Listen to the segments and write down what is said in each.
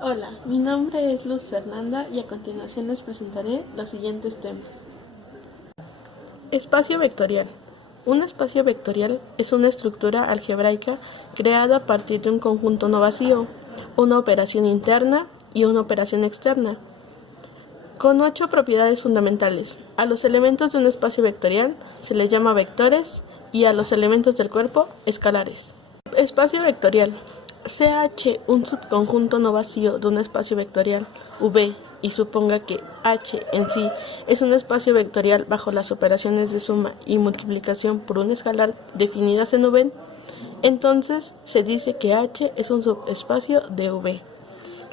Hola, mi nombre es Luz Fernanda y a continuación les presentaré los siguientes temas. Espacio vectorial. Un espacio vectorial es una estructura algebraica creada a partir de un conjunto no vacío, una operación interna y una operación externa, con 8 propiedades fundamentales. A los elementos de un espacio vectorial se les llama vectores y a los elementos del cuerpo, escalares. Espacio vectorial. Sea H un subconjunto no vacío de un espacio vectorial V y suponga que H en sí es un espacio vectorial bajo las operaciones de suma y multiplicación por un escalar definidas en V, entonces se dice que H es un subespacio de V.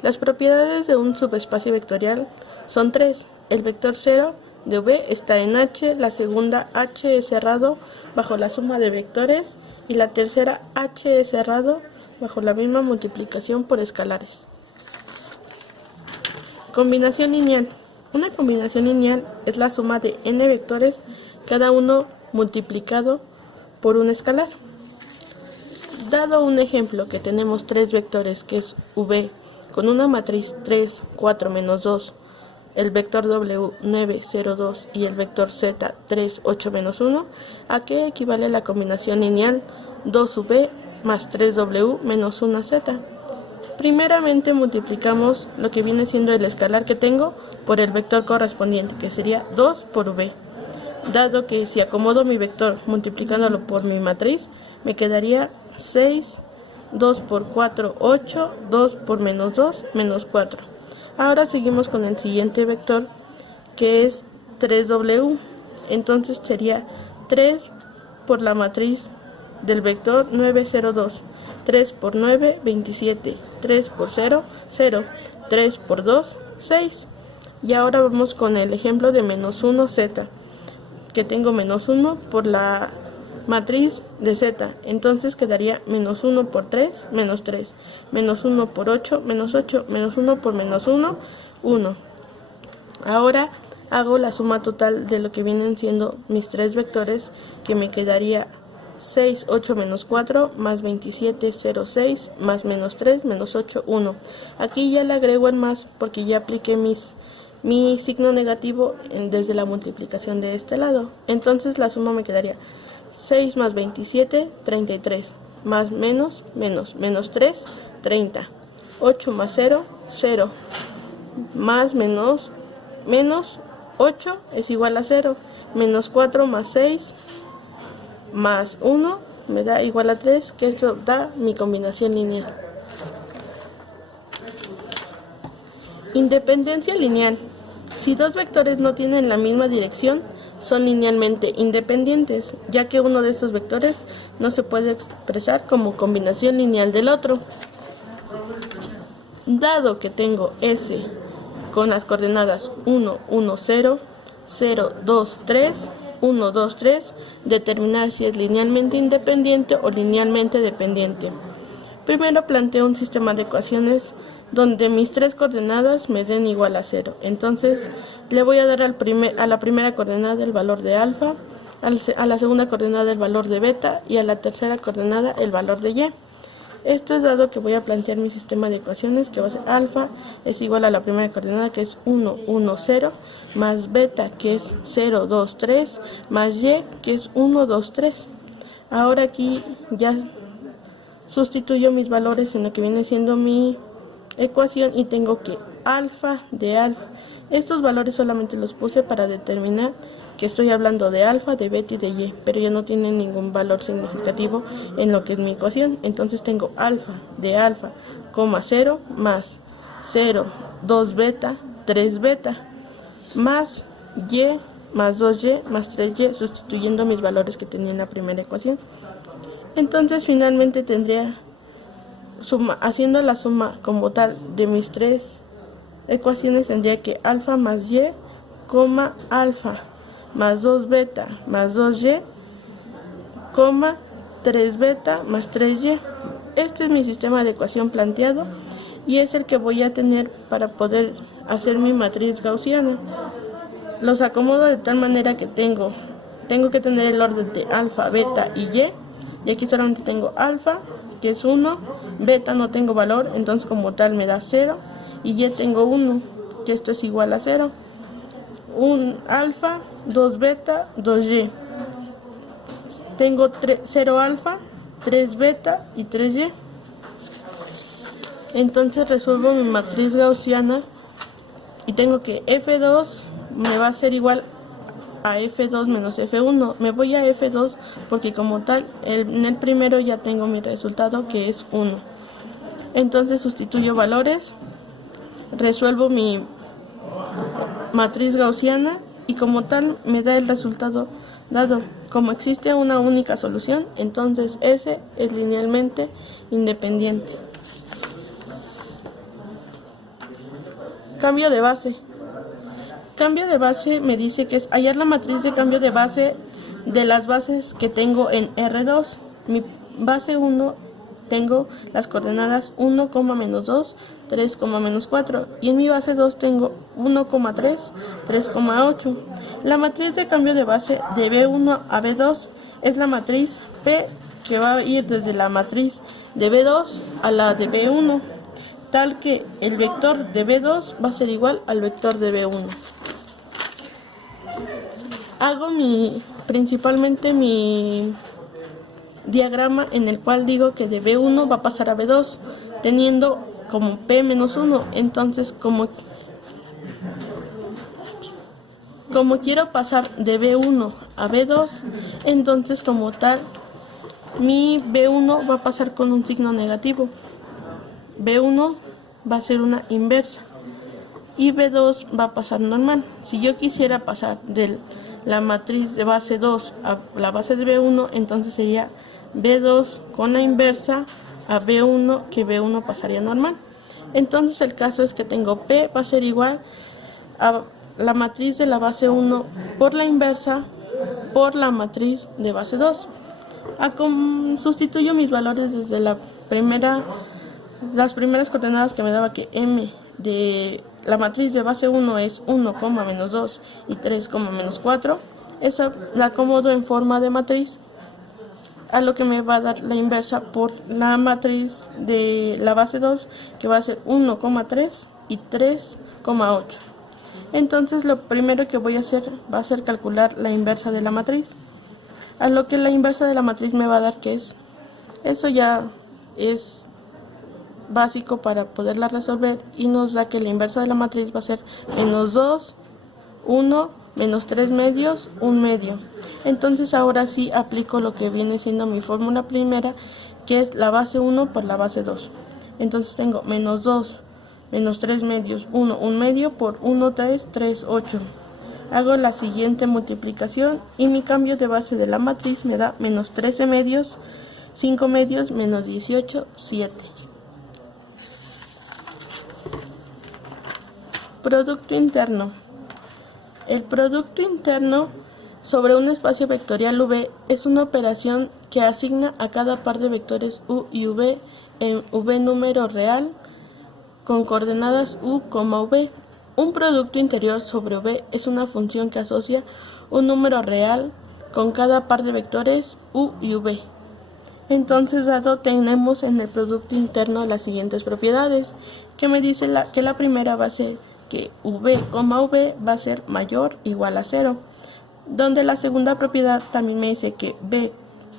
Las propiedades de un subespacio vectorial son 3. El vector 0 de V está en H, la segunda H es cerrado bajo la suma de vectores y la tercera H es cerrado bajo la misma multiplicación por escalares. Combinación lineal. Una combinación lineal es la suma de n vectores, cada uno multiplicado por un escalar. Dado un ejemplo que tenemos 3 vectores que es V con una matriz 3, 4, menos 2, el vector W 9, 0, 2 y el vector Z 3, 8, menos 1, ¿a qué equivale la combinación lineal 2V más 3W menos 1Z? Primeramente multiplicamos lo que viene siendo el escalar que tengo por el vector correspondiente, que sería 2 por V. Dado que si acomodo mi vector multiplicándolo por mi matriz, me quedaría 6, 2 por 4, 8, 2 por menos 2, menos 4. Ahora seguimos con el siguiente vector, que es 3W. Entonces sería 3 por la matriz del vector 9, 0, 2. 3 por 9, 27. 3 por 0, 0. 3 por 2, 6. Y ahora vamos con el ejemplo de menos 1Z, que tengo menos 1 por la matriz de Z. Entonces quedaría menos 1 por 3, menos 3. Menos 1 por 8, menos 8. Menos 1 por menos 1, 1. Ahora hago la suma total de lo que vienen siendo mis 3 vectores, que me quedaría 6, 8 menos 4, más 27, 0, 6, más menos 3, menos 8, 1. Aquí ya le agrego el más porque ya apliqué mi signo negativo desde la multiplicación de este lado. Entonces la suma me quedaría 6 más 27, 33, más menos, menos 3, 30. 8 más 0, 0, más menos 8 es igual a 0, menos 4 más 6, más 1 me da igual a 3, que esto da mi combinación lineal. Independencia lineal. Si dos vectores no tienen la misma dirección, son linealmente independientes, ya que uno de estos vectores no se puede expresar como combinación lineal del otro. Dado que tengo S con las coordenadas 1, 1, 0, 0, 2, 3, 1, 2, 3, determinar si es linealmente independiente o linealmente dependiente. Primero planteo un sistema de ecuaciones donde mis 3 coordenadas me den igual a 0. Entonces le voy a dar a la primera coordenada el valor de alfa, a la segunda coordenada el valor de beta y a la tercera coordenada el valor de y. Esto es dado que voy a plantear mi sistema de ecuaciones, que va a ser alfa es igual a la primera coordenada, que es 1, 1, 0, más beta, que es 0, 2, 3, más y, que es 1, 2, 3. Ahora aquí ya sustituyo mis valores en lo que viene siendo mi ecuación y tengo que alfa de alfa. Estos valores solamente los puse para determinar que estoy hablando de alfa, de beta y de y, pero ya no tienen ningún valor significativo en lo que es mi ecuación. Entonces tengo alfa de alfa, 0, más 0, 2 beta, 3 beta, más y, más 2y, más 3y, sustituyendo mis valores que tenía en la primera ecuación. Entonces finalmente tendría, haciendo la suma como tal de mis 3 ecuaciones, tendría que alfa más y, alfa más 2 beta más 2y, 3 beta más 3y. Este es mi sistema de ecuación planteado y es el que voy a tener para poder hacer mi matriz gaussiana. Los acomodo de tal manera que tengo que tener el orden de alfa, beta y aquí solamente tengo alfa, que es 1, beta no tengo valor, entonces como tal me da 0, y y tengo 1, que esto es igual a 0. Un alfa, 2 beta, 2y. Tengo 0 alfa, 3 beta y 3y. Entonces resuelvo mi matriz gaussiana y tengo que F2 me va a ser igual a F2 menos F1. Me voy a F2 porque como tal en el primero ya tengo mi resultado, que es 1. Entonces sustituyo valores, resuelvo mi matriz gaussiana y como tal me da el resultado dado. Como existe una única solución, entonces S es linealmente independiente. Cambio de base. Cambio de base me dice que es hallar la matriz de cambio de base de las bases que tengo en R2. Mi base 1 tengo las coordenadas 1, -2, 3, -4 y en mi base 2 tengo 1,3, 3,8. La matriz de cambio de base de B1 a B2 es la matriz P, que va a ir desde la matriz de B2 a la de B1, tal que el vector de B2 va a ser igual al vector de B1. Hago principalmente mi diagrama en el cual digo que de B1 va a pasar a B2, teniendo como P menos 1. Entonces, como quiero pasar de B1 a B2, entonces como tal, mi B1 va a pasar con un signo negativo. B1 va a ser una inversa y B2 va a pasar normal. Si yo quisiera pasar de la matriz de base 2 a la base de B1, entonces sería B2 con la inversa a B1, que B1 pasaría normal. Entonces el caso es que tengo P va a ser igual a la matriz de la base 1 por la inversa por la matriz de base 2. Sustituyo mis valores desde las primeras coordenadas que me daba, que M de la matriz de base 1 es 1, -2 y 3, -4. Esa la acomodo en forma de matriz, a lo que me va a dar la inversa por la matriz de la base 2, que va a ser 1,3 y 3,8. Entonces lo primero que voy a hacer va a ser calcular la inversa de la matriz, a lo que la inversa de la matriz me va a dar, que es, eso ya es básico para poderla resolver, y nos da que la inversa de la matriz va a ser -2, 1, -3 medios, 1 medio. Entonces ahora sí aplico lo que viene siendo mi fórmula primera, que es la base 1 por la base 2. Entonces tengo -2, -3 medios, 1, 1 medio por 1, 3, 3, 8. Hago la siguiente multiplicación y mi cambio de base de la matriz me da -13 medios, 5 medios, -18, 7. Producto interno. El producto interno sobre un espacio vectorial V es una operación que asigna a cada par de vectores U y V en V número real con coordenadas U, V. Un producto interior sobre V es una función que asocia un número real con cada par de vectores U y V. Entonces, dado, tenemos en el producto interno las siguientes propiedades, que me dice que la primera va a ser que V, V va a ser mayor o igual a 0, donde la segunda propiedad también me dice que V,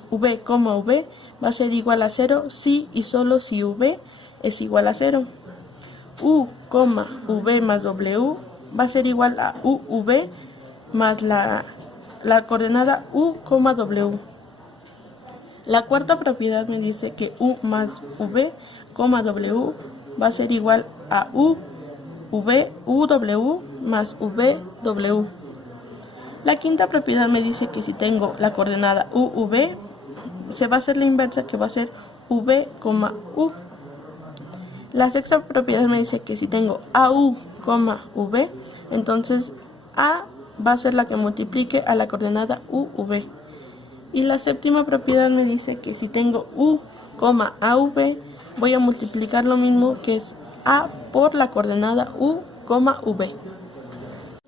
V va a ser igual a 0 si y solo si V es igual a 0. U, V más W va a ser igual a UV más la coordenada U, W. La cuarta propiedad me dice que U más V, W va a ser igual a UW más VW. La quinta propiedad me dice que si tengo la coordenada UV, se va a hacer la inversa, que va a ser V, U. La sexta propiedad me dice que si tengo AU, V, entonces A va a ser la que multiplique a la coordenada UV. Y la séptima propiedad me dice que si tengo U, AV, voy a multiplicar lo mismo, que es A por la coordenada U, V.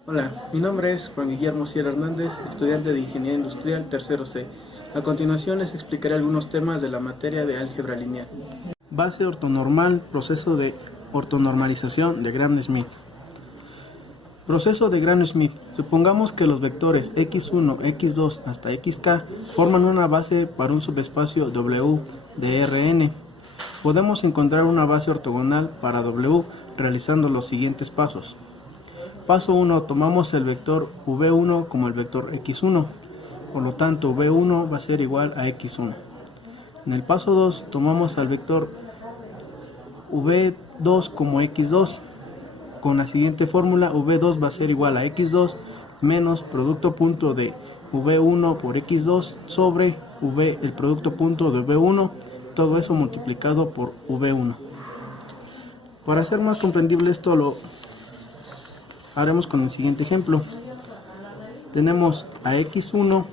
Hola, mi nombre es Juan Guillermo Sierra Hernández, estudiante de Ingeniería Industrial, tercero C. A continuación les explicaré algunos temas de la materia de álgebra lineal. Base ortonormal, proceso de ortonormalización de Gram-Schmidt. Proceso de Gram-Schmidt. Supongamos que los vectores x1, x2 hasta xk forman una base para un subespacio W de Rn. Podemos encontrar una base ortogonal para W realizando los siguientes pasos. Paso 1. Tomamos el vector v1 como el vector x1. Por lo tanto, v1 va a ser igual a x1. En el paso 2, tomamos al vector v2 como x2. Con la siguiente fórmula, v2 va a ser igual a x2 menos producto punto de v1 por x2 sobre el producto punto de v1, todo eso multiplicado por v1. Para hacer más comprendible esto lo haremos con el siguiente ejemplo. Tenemos a x1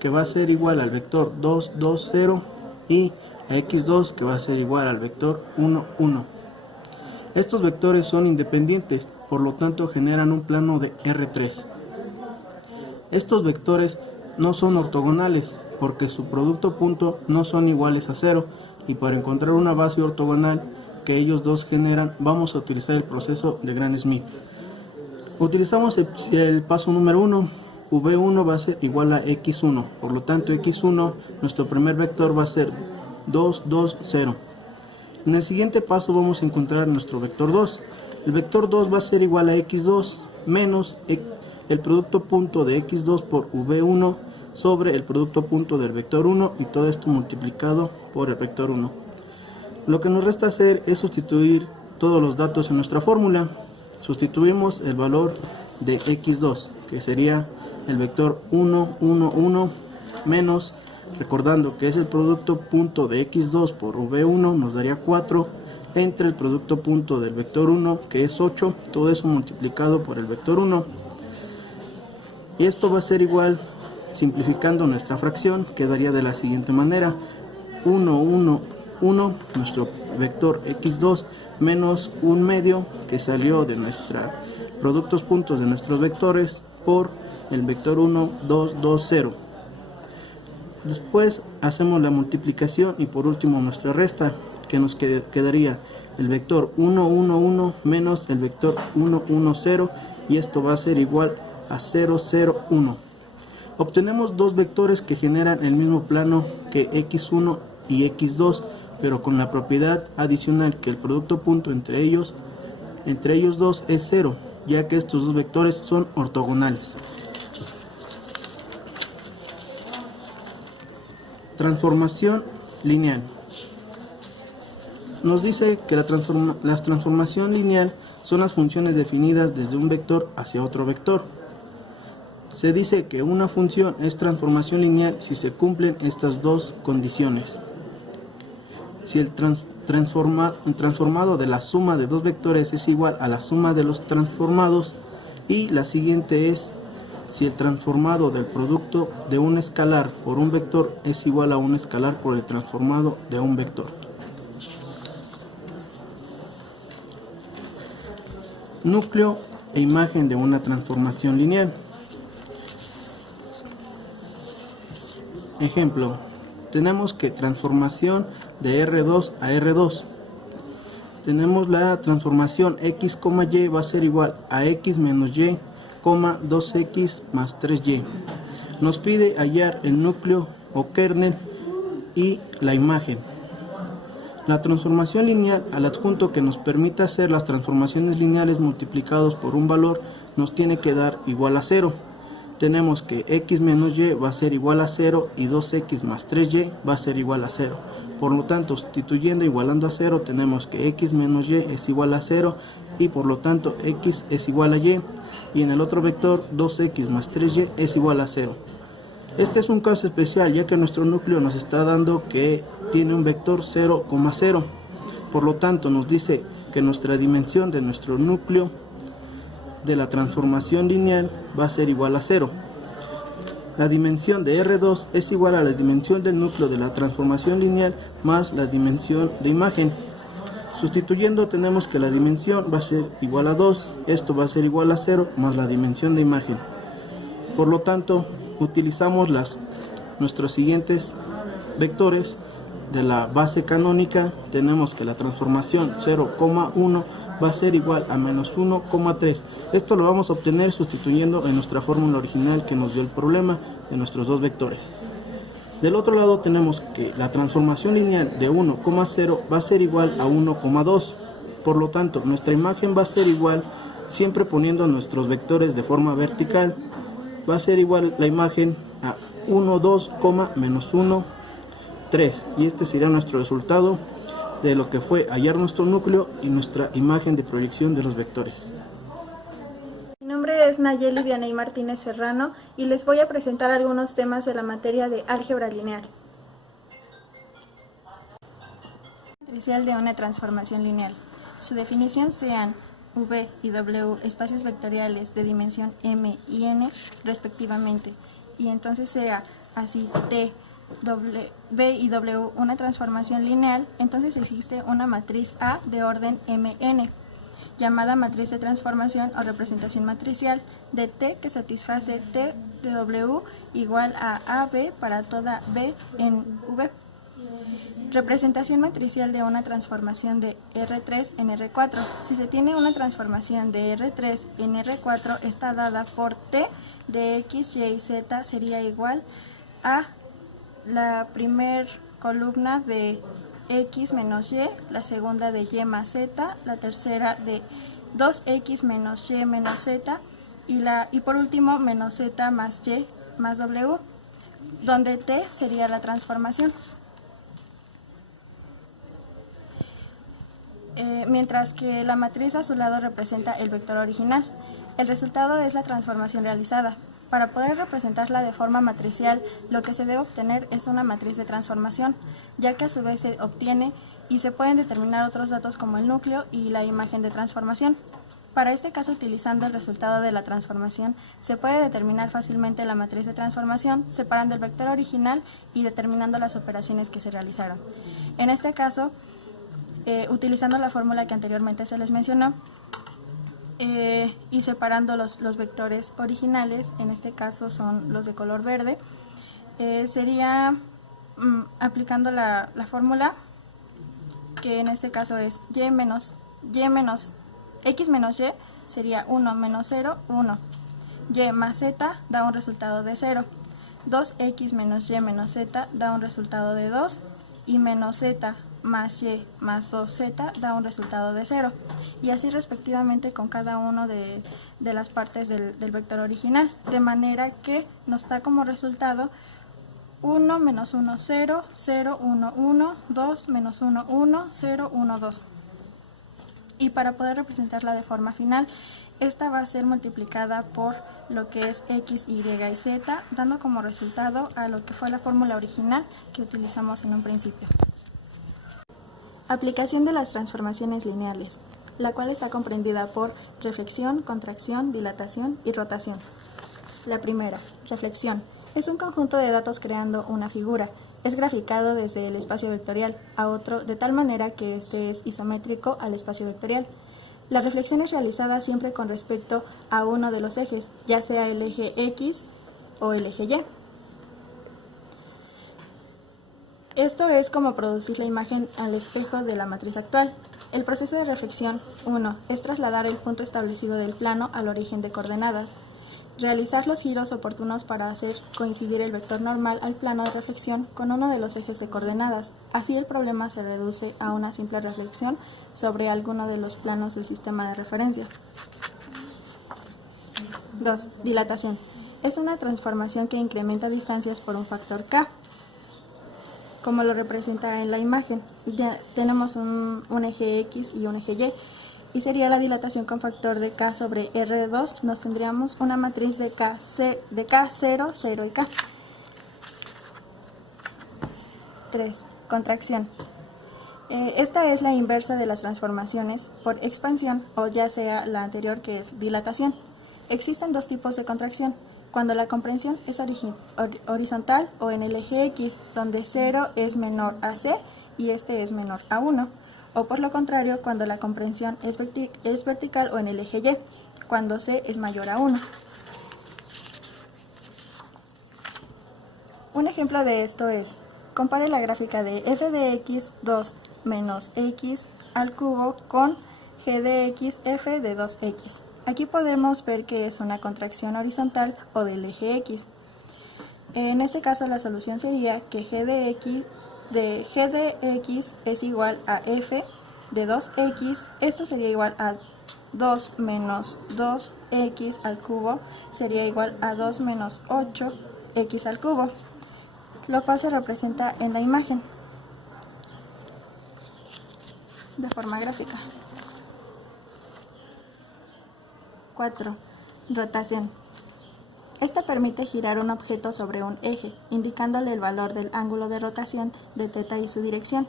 que va a ser igual al vector 2, 2, 0 y a x2 que va a ser igual al vector 1, 1. Estos vectores son independientes, por lo tanto generan un plano de R3. Estos vectores no son ortogonales porque su producto punto no son iguales a 0, y para encontrar una base ortogonal que ellos dos generan vamos a utilizar el proceso de Gram-Schmidt. Utilizamos el paso número 1. v1 va a ser igual a x1, por lo tanto x1, nuestro primer vector va a ser 2, 2, 0. En el siguiente paso vamos a encontrar nuestro vector 2. El vector 2 va a ser igual a x2 menos el producto punto de x2 por v1 sobre el producto punto del vector 1, y todo esto multiplicado por el vector 1. Lo que nos resta hacer es sustituir todos los datos en nuestra fórmula. Sustituimos el valor de x2, que sería el vector 1, 1, 1, menos, recordando que es el producto punto de x2 por v1, nos daría 4, entre el producto punto del vector 1, que es 8, todo eso multiplicado por el vector 1. Y esto va a ser igual, simplificando nuestra fracción, quedaría de la siguiente manera: 1, 1, 1, nuestro vector x2, menos 1 medio, que salió de nuestra productos puntos de nuestros vectores, por el vector 1, 2, 2, 0. Después hacemos la multiplicación y por último nuestra resta, que nos quedaría el vector 1, 1, 1 menos el vector 1, 1, 0, y esto va a ser igual a 0, 0, 1. Obtenemos dos vectores que generan el mismo plano que x1 y x2, pero con la propiedad adicional que el producto punto entre ellos dos es 0, ya que estos dos vectores son ortogonales. Transformación lineal. Nos dice que la transformación lineal son las funciones definidas desde un vector hacia otro vector. Se dice que una función es transformación lineal si se cumplen estas dos condiciones. Si el transformado de la suma de dos vectores es igual a la suma de los transformados, y la siguiente es si el transformado del producto de un escalar por un vector es igual a un escalar por el transformado de un vector. Núcleo e imagen de una transformación lineal. Ejemplo, tenemos que transformación de R2 a R2. Tenemos la transformación x, y va a ser igual a x menos y, 2x más 3y. Nos pide hallar el núcleo o kernel y la imagen. La transformación lineal, al adjunto que nos permita hacer las transformaciones lineales multiplicados por un valor, nos tiene que dar igual a 0. Tenemos que x menos y va a ser igual a 0 y 2x más 3y va a ser igual a 0. Por lo tanto, sustituyendo igualando a 0, tenemos que x menos y es igual a 0 y por lo tanto x es igual a y. Y en el otro vector 2x más 3y es igual a 0. Este es un caso especial, ya que nuestro núcleo nos está dando que tiene un vector 0, 0. Por lo tanto nos dice que nuestra dimensión de nuestro núcleo de la transformación lineal va a ser igual a 0. La dimensión de R2 es igual a la dimensión del núcleo de la transformación lineal más la dimensión de imagen. Sustituyendo tenemos que la dimensión va a ser igual a 2, esto va a ser igual a 0 más la dimensión de imagen. Por lo tanto, utilizamos nuestros siguientes vectores de la base canónica, tenemos que la transformación 0,1 va a ser igual a menos 1,3. Esto lo vamos a obtener sustituyendo en nuestra fórmula original que nos dio el problema de nuestros dos vectores. Del otro lado tenemos que la transformación lineal de 1,0 va a ser igual a 1,2. Por lo tanto, nuestra imagen va a ser igual, siempre poniendo nuestros vectores de forma vertical, va a ser igual la imagen a 1,2, menos 1, 3. Y este sería nuestro resultado de lo que fue hallar nuestro núcleo y nuestra imagen de proyección de los vectores. Mi nombre es Nayeli Vianey Martínez Serrano y les voy a presentar algunos temas de la materia de álgebra lineal. Matricial de una transformación lineal. Su definición sean V y W espacios vectoriales de dimensión M y N respectivamente, y entonces sea así T, V y W una transformación lineal, entonces existe una matriz A de orden Mn, llamada matriz de transformación o representación matricial de T que satisface T de W igual a AB para toda B en V. Representación matricial de una transformación de R3 en R4. Si se tiene una transformación de R3 en R4, está dada por T de X, Y y Z sería igual a la primer columna de X menos Y, la segunda de Y más Z, la tercera de 2X menos Y menos Z y por último menos Z más Y más W, donde T sería la transformación. Mientras que la matriz a su lado representa el vector original. El resultado es la transformación realizada. Para poder representarla de forma matricial, lo que se debe obtener es una matriz de transformación, ya que a su vez se obtiene y se pueden determinar otros datos como el núcleo y la imagen de transformación. Para este caso, utilizando el resultado de la transformación, se puede determinar fácilmente la matriz de transformación, separando el vector original y determinando las operaciones que se realizaron. En este caso, utilizando la fórmula que anteriormente se les mencionó, y separando los vectores originales, en este caso son los de color verde, sería aplicando la fórmula, que en este caso es X menos Y sería 1 menos 0, 1. Y más Z da un resultado de 0. 2X menos Y menos Z da un resultado de 2. Y menos Z más Y más 2Z da un resultado de 0. Y así respectivamente con cada uno de las partes del vector original. De manera que nos da como resultado 1 menos 1, 0, 0, 1, 1, 2 menos 1, 1, 0, 1, 2. Y para poder representarla de forma final, esta va a ser multiplicada por lo que es X, Y y Z, dando como resultado a lo que fue la fórmula original que utilizamos en un principio. Aplicación de las transformaciones lineales, la cual está comprendida por reflexión, contracción, dilatación y rotación. La primera, reflexión, es un conjunto de datos creando una figura. Es graficado desde el espacio vectorial a otro de tal manera que este es isométrico al espacio vectorial. La reflexión es realizada siempre con respecto a uno de los ejes, ya sea el eje X o el eje Y. Esto es como producir la imagen al espejo de la matriz actual. El proceso de reflexión 1 es trasladar el punto establecido del plano al origen de coordenadas. Realizar los giros oportunos para hacer coincidir el vector normal al plano de reflexión con uno de los ejes de coordenadas. Así el problema se reduce a una simple reflexión sobre alguno de los planos del sistema de referencia. 2. Dilatación. Es una transformación que incrementa distancias por un factor k, como lo representa en la imagen. Ya tenemos un eje X y un eje Y. Y sería la dilatación con factor de K sobre R2, nos tendríamos una matriz de K, 0, 0 y K. 3. Contracción. Esta es la inversa de las transformaciones por expansión o ya sea la anterior que es dilatación. Existen dos tipos de contracción. Cuando la comprensión es horizontal o en el eje X, donde 0 es menor a C y este es menor a 1. O por lo contrario, cuando la comprensión es vertical o en el eje Y, cuando C es mayor a 1. Un ejemplo de esto es Compare la gráfica de f de x 2 menos x al cubo con g de x f de 2x. Aquí podemos ver que es una contracción horizontal o del eje x. En este caso la solución sería que g de x es igual a f de 2x. Esto sería igual a 2 menos 2x al cubo, sería igual a 2 menos 8x al cubo, lo cual se representa en la imagen de forma gráfica. 4. Rotación. Esta permite girar un objeto sobre un eje, indicándole el valor del ángulo de rotación de θ y su dirección.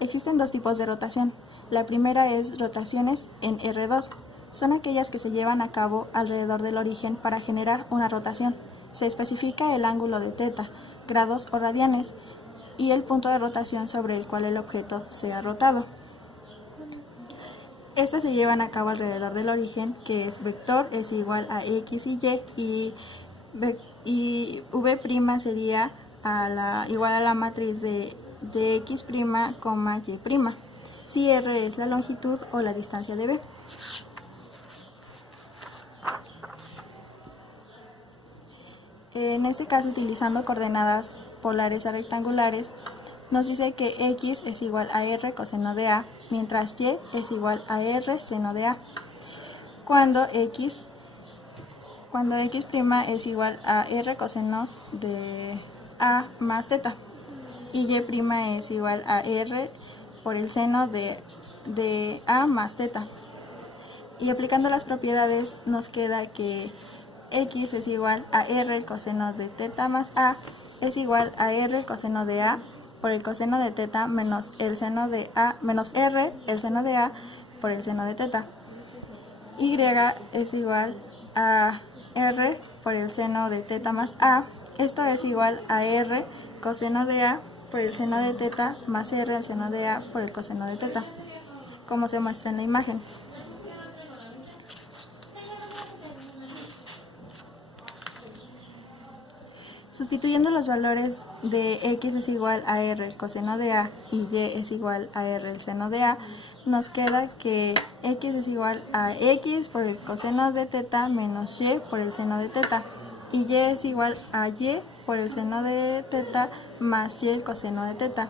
Existen dos tipos de rotación. La primera es rotaciones en R2. Son aquellas que se llevan a cabo alrededor del origen para generar una rotación. Se especifica el ángulo de θ, grados o radianes, y el punto de rotación sobre el cual el objeto sea rotado. Estas se llevan a cabo alrededor del origen, que es vector, es igual a x y v' sería igual a la matriz de x', y', si r es la longitud o la distancia de b. En este caso, utilizando coordenadas polares a rectangulares, nos dice que x es igual a r coseno de a, mientras y es igual a r seno de a. Cuando x' es igual a r coseno de a más θ, y y' es igual a r por el seno de a más θ. Y aplicando las propiedades nos queda que x es igual a r coseno de θ más a es igual a r coseno de a por el coseno de θ menos el seno de a menos r el seno de a por el seno de θ. Y es igual a r por el seno de θ más a. Esto es igual a r coseno de a por el seno de θ más r al seno de a por el coseno de θ, como se muestra en la imagen. Sustituyendo los valores de x es igual a r coseno de a y y es igual a r el seno de a, nos queda que x es igual a x por el coseno de θ menos y por el seno de θ, y y es igual a y por el seno de θ más y el coseno de θ,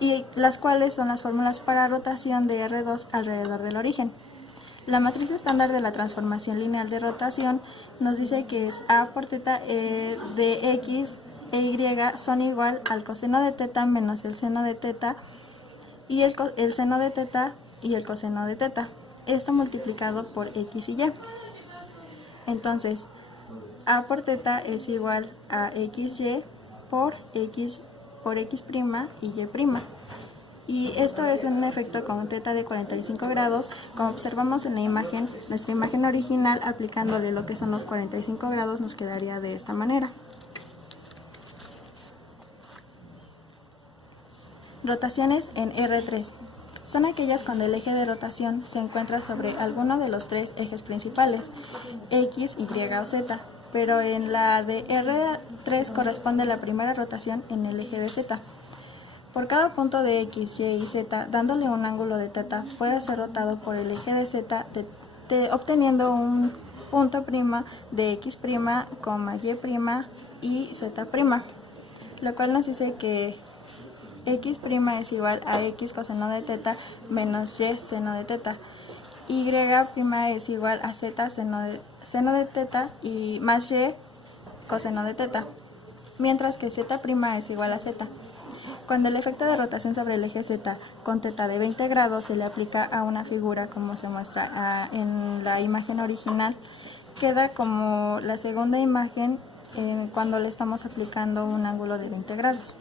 y las cuales son las fórmulas para rotación de R2 alrededor del origen. La matriz estándar de la transformación lineal de rotación nos dice que es a por θ de x e y son igual al coseno de θ menos el seno de θ y el seno de θ y el coseno de θ. Esto multiplicado por x y y. Entonces, a por θ es igual a xy por x' y y'. Y esto es un efecto con θ de 45 grados, como observamos en la imagen, nuestra imagen original, aplicándole lo que son los 45 grados nos quedaría de esta manera. Rotaciones en R3. Son aquellas cuando el eje de rotación se encuentra sobre alguno de los tres ejes principales, X, Y o Z, pero en la de R3 corresponde la primera rotación en el eje de Z. Por cada punto de X, Y y Z, dándole un ángulo de θ, puede ser rotado por el eje de Z, obteniendo un punto prima de X', Y' y Z', lo cual nos dice que X' es igual a X coseno de θ menos Y seno de θ, Y' es igual a Z seno de θ y más Y coseno de θ, mientras que Z' es igual a Z. Cuando el efecto de rotación sobre el eje Z con θ de 20 grados se le aplica a una figura como se muestra en la imagen original, queda como la segunda imagen cuando le estamos aplicando un ángulo de 20 grados.